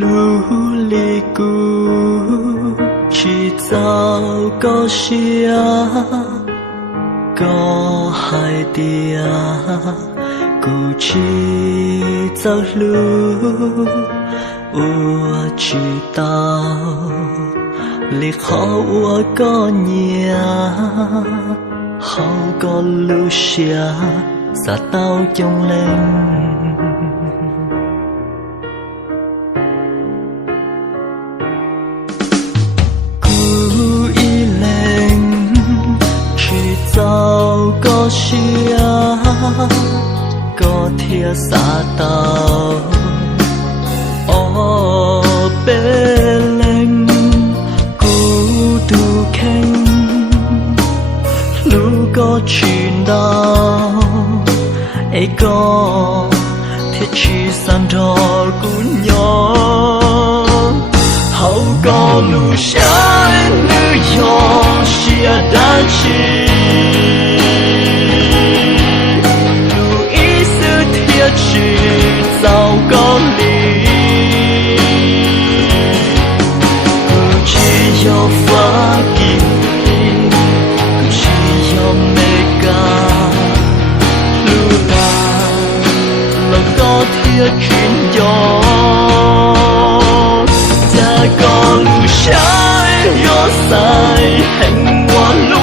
努力过，去走过些个海底鼓起走路，我知道你好我个娘，好个路下撒到用灵。走过时个铁沙道，哦，别人孤独看，路过群岛，一个铁去山头姑娘，好个路上女友是单亲。去走过里，不只有发给，不只有每个路来，路高铁群游，在个路上有赛很弯路。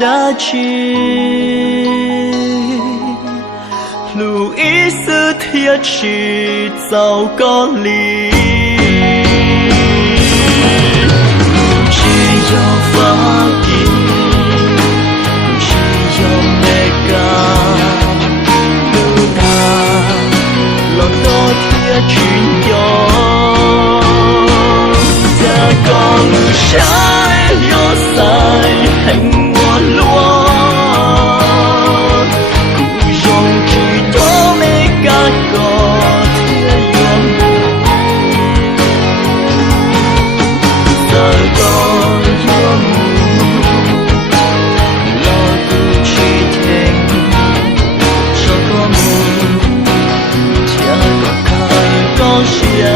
đã chi lưu ý sự thiết chỉ giàu có lý chỉ do phá kỳ chỉ do mẹ ca lưu ta lòng có thiết chuyện do ta có lưu trái do sai hành yeah.